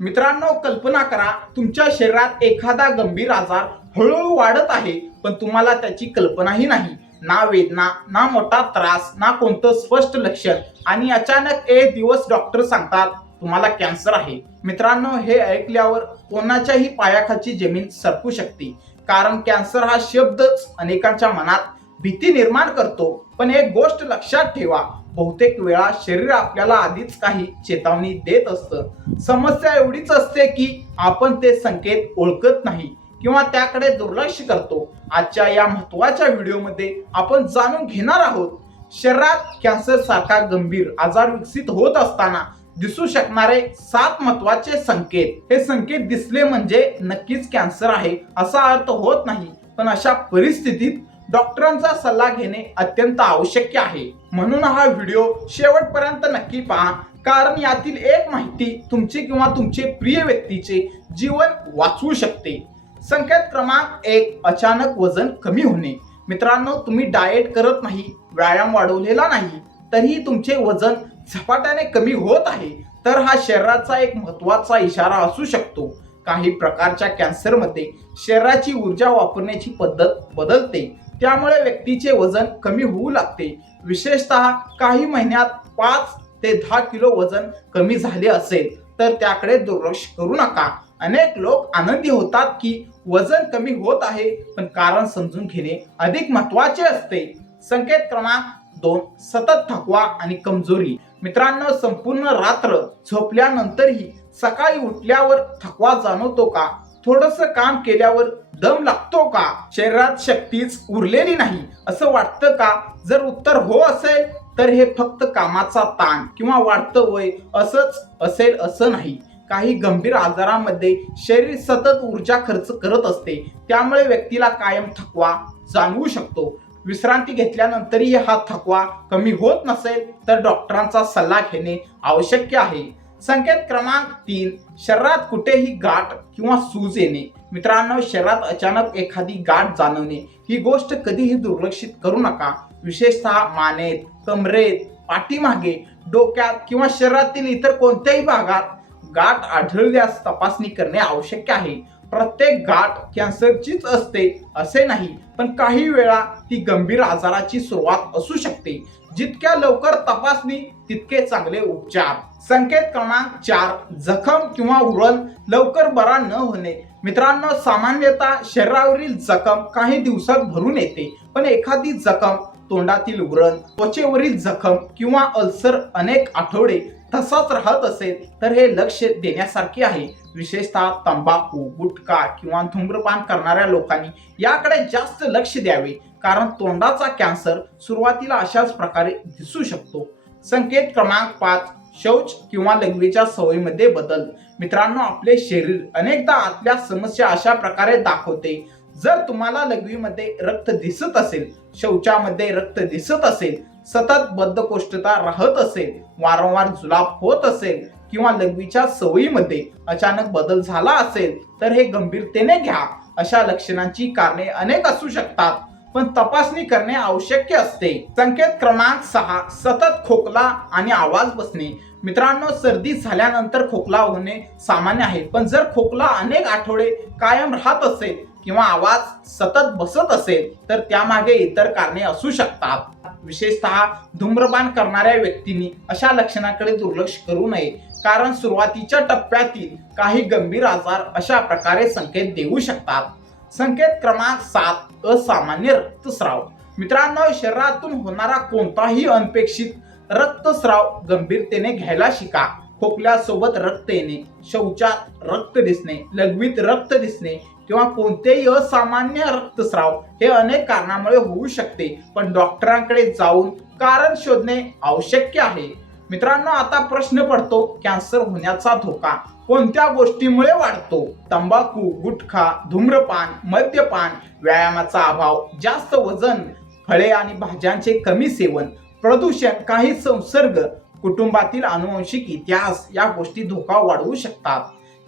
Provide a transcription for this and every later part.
मित्रांनो, कल्पना करा तुमच्या शरीरात एखादा गंभीर आजार हळूहळू वाढत आहे, पण तुम्हाला त्याची कल्पनाही नाही. ना वेदना, ना मोठा त्रास, ना कोणतं स्पष्ट लक्षण, आणि अचानक एक दिवस डॉक्टर सांगतात तुम्हाला कॅन्सर आहे. मित्रांनो, हे ऐकल्यावर कोणाच्याही पायाखालची जमीन सरकू शकते. कारण कॅन्सर हा शब्दच अनेकांच्या मनात भीती निर्माण करतो. पण एक गोष्ट लक्षात ठेवा, बहुतेक वेळा शरीर आपल्याला आधीच काही चेतावणी देत असतं. समस्या एवढीच असते की आपण ते संकेत ओळखत नाही किंवा त्याकडे दुर्लक्ष करतो. आजच्या या महत्त्वाच्या व्हिडिओमध्ये आपण जाणून घेणार आहोत शरीरात कॅन्सर सारखा गंभीर आजार विकसित होत असताना दिसू शकणारे 7 महत्त्वाचे संकेत. हे संकेत दिसले म्हणजे नक्कीच कॅन्सर आहे असा अर्थ होत नाही, पण अशा परिस्थितीत डॉक्टरांचा सल्ला घेणे अत्यंत आवश्यक आहे. म्हणून हा व्हिडिओ शेवटपर्यंत नक्की पहा, कारण यातील एक माहिती तुमचे किंवा तुमचे प्रिय व्यक्तीचे जीवन वाचवू शकते. संकेत क्रमांक 1, अचानक वजन कमी होणे. मित्रांनो, तुम्ही डाएट करत नाही, व्यायाम वाढवलेला नाही, तरीही तुमचे वजन झपाट्याने कमी होत आहे, तर हा शरीराचा एक महत्त्वाचा इशारा असू शकतो. काही प्रकारच्या कॅन्सरमध्ये शरीराची ऊर्जा वापरण्याची पद्धत बदलते, त्यामुळे व्यक्तीचे वजन कमी होऊ लागते. विशेषतः काही महिन्यात 5 ते 10 किलो वजन कमी झाले असेल तर त्याकडे दुर्लक्ष करू नका. अनेक लोक आनंदी होतात की वजन कमी होत आहे, पण कारण समजून घेणे अधिक महत्त्वाचे असते. संकेत क्रमांक 2, सतत थकवा आणि कमजोरी. मित्रांनो, संपूर्ण रात्र झोपल्यानंतरही सकाळी उठल्यावर थकवा जाणवतो का? थोडंसं काम केल्यावर दम लागतो का? शरीरात शक्तीच उरलेली नाही असं वाटतं का? जर उत्तर हो असेल तर हे फक्त कामाचा ताण किंवा वाढतं वय असंच असेल असं नाही. काही गंभीर आजारांमध्ये शरीर सतत ऊर्जा खर्च करत असते, त्यामुळे व्यक्तीला कायम थकवा जाणवू शकतो. विश्रांती घेतल्यानंतरही हा थकवा कमी होत नसेल तर डॉक्टरांचा सल्ला घेणे आवश्यक आहे. संकेत क्रमांक 3, शरीरात कुठेही गाठ किंवा सूज येणे. मित्रांनो, शरीरात अचानक एखादी गाठ जाणवणे ही गोष्ट कधीही दुर्लक्षित करू नका. विशेषतः मानेत, कमरेत, पाठीमागे, डोक्यात किंवा शरीरातील इतर कोणत्याही भागात गाठ आढळल्यास तपासणी करणे आवश्यक आहे. प्रत्येक गाठ कॅन्सरचीच असते असे नाही, पण काही वेळा ती गंभीर आजाराची सुरुवात असू शकते. जितक्या लवकर तपासणी तितके चांगले उपचार. संकेत क्रमांक 4, जखम किंवा उरण लवकर बरा न होणे. मित्रांनो, सामान्यतः शरीरावरील जखम काही दिवसात भरून येते, पण एखादी जखम, तोंडातील उरण, त्वचेवरील जखम किंवा अल्सर अनेक आठवडे तसाच राहत असेल तर हे लक्ष देण्यासारखे आहे. विशेषतः तंबाखू, गुटखा किंवा धूम्रपान करणाऱ्या लोकांनी याकडे जास्त लक्ष द्यावे, कारण तोंडाचा कॅन्सर सुरुवातीला अशाच प्रकारे दिसू शकतो. संकेत क्रमांक 5, शौच किंवा लघवीच्या सवयीमध्ये बदल. मित्रांनो, आपले शरीर अनेकदा आतल्या समस्या अशा प्रकारे दाखवते. जर तुम्हाला लघवीमध्ये रक्त दिसत असेल, शौचामध्ये रक्त दिसत असेल, सतत बद्धकोष्ठता राहत असेल, वारंवार जुलाब होत असेल किंवा लघवीच्या सवयीमध्ये अचानक बदल झाला असेल तर हे गंभीरतेने घ्या. अशा लक्षणांची कारणे अनेक असू शकतात, पण तपासणी करणे आवश्यक असते. संकेत क्रमांक 6, सतत खोकला आणि आवाज बसणे. मित्रांनो, सर्दी झाल्यानंतर खोकला होणे सामान्य आहे, पण जर खोकला अनेक आठवडे कायम राहत असेल किंवा आवाज सतत बसत असेल तर त्यामागे इतर कारणे असू शकतात. विशेषतः धूम्रपान करणाऱ्या व्यक्तींनी अशा लक्षणाकडे दुर्लक्ष करू नये, कारण सुरुवातीच्या टप्प्यातील काही गंभीर आजार अशा प्रकारे संकेत देऊ शकतात. संकेत क्रमांक 7, असामान्य रक्तस्राव. मित्रांनो, शरीरातून होणारा कोणताही अनपेक्षित रक्तस्राव गंभीरतेने घ्यायला शिका. खोकल्यासोबत रक्त येणे, शौचात रक्त दिसणे, लघवीत रक्त दिसणे किंवा कोणतेही असामान्य रक्तस्राव हे अनेक कारणामुळे होऊ शकते, पण डॉक्टरांकडे जाऊन कारण शोधणे आवश्यक आहे. मित्रांनो, आता प्रश्न पडतो, कॅन्सर होण्याचा धोका कोणत्या गोष्टीमुळे वाढतो? तंबाखू, गुटखा, धूम्रपान, मद्यपान, व्यायामाचा अभाव, जास्त वजन, फळे आणि भाज्यांचे कमी सेवन, प्रदूषण, काही संसर्ग, कुटुंबातील आनुवंशिक इतिहास या गोष्टी धोका वाढवू शकतात.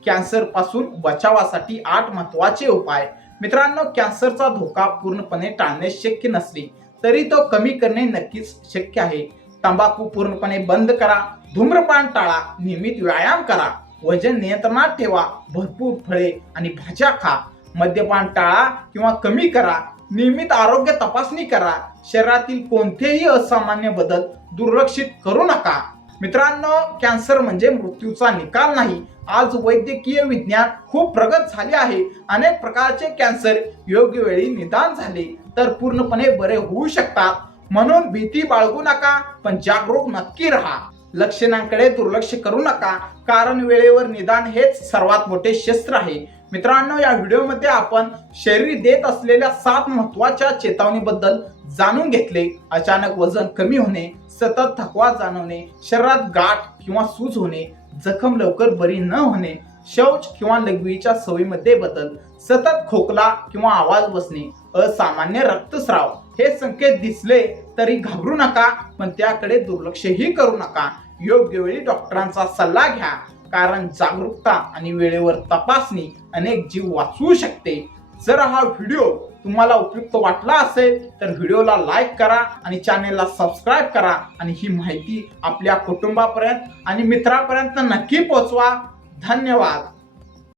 कॅन्सर पासून बचावासाठी 8 महत्त्वाचे उपाय. मित्रांनो, कॅन्सरचा धोका पूर्णपणे टाळणे शक्य नसले तरी तो कमी करणे नक्कीच शक्य आहे. तंबाखू पूर्णपणे बंद करा, धूम्रपान टाळा, नियमित व्यायाम करा, वजन नियंत्रणात ठेवा, भरपूर फळे आणि भाज्या खा, मद्यपान टाळा किंवा कमी करा, नियमित आरोग्य तपासणी करा, शरीरातील कोणतेही असामान्य बदल दुर्लक्षित करू नका. मित्रांनो, कॅन्सर म्हणजे मृत्यूचा निकाल नाही. आज वैद्यकीय विज्ञान खूप प्रगत झाले आहे. अनेक प्रकारचे कॅन्सर योग्य वेळी निदान झाले तर पूर्णपणे बरे होऊ शकतात. म्हणून भीती बाळगू नका, पण जागरूक नक्की राहा. लक्षणांकडे दुर्लक्ष करू नका, कारण वेळेवर निदान हेच सर्वात मोठे शस्त्र आहे. मित्रांनो, या व्हिडिओमध्ये आपण शरीर देत असलेल्या 7 महत्त्वाच्या चेतावणीबद्दल जाणून घेतले. अचानक वजन कमी होणे, सतत थकवा जाणवणे, शरीरात गाठ किंवा सूज होणे, जखम लवकर बरी न होणे, शौच किंवा लघवीच्या सवयीमध्ये बदल, सतत खोकला किंवा आवाज बसणे, असामान्य रक्तस्राव हे संकेत दिसले तरी घाबरू नका, पण त्याकडे दुर्लक्षही करू नका. योग्य वेळी डॉक्टरांचा सल्ला घ्या, कारण जागरूकता आणि वेळेवर तपासणी अनेक जीव वाचवू शकते. जर हा व्हिडिओ तुम्हाला उपयुक्त वाटला असेल तर व्हिडिओला लाईक करा आणि चॅनेलला सबस्क्राईब करा आणि ही माहिती आपल्या कुटुंबापर्यंत आणि मित्रांपर्यंत नक्की पोहोचवा. धन्यवाद.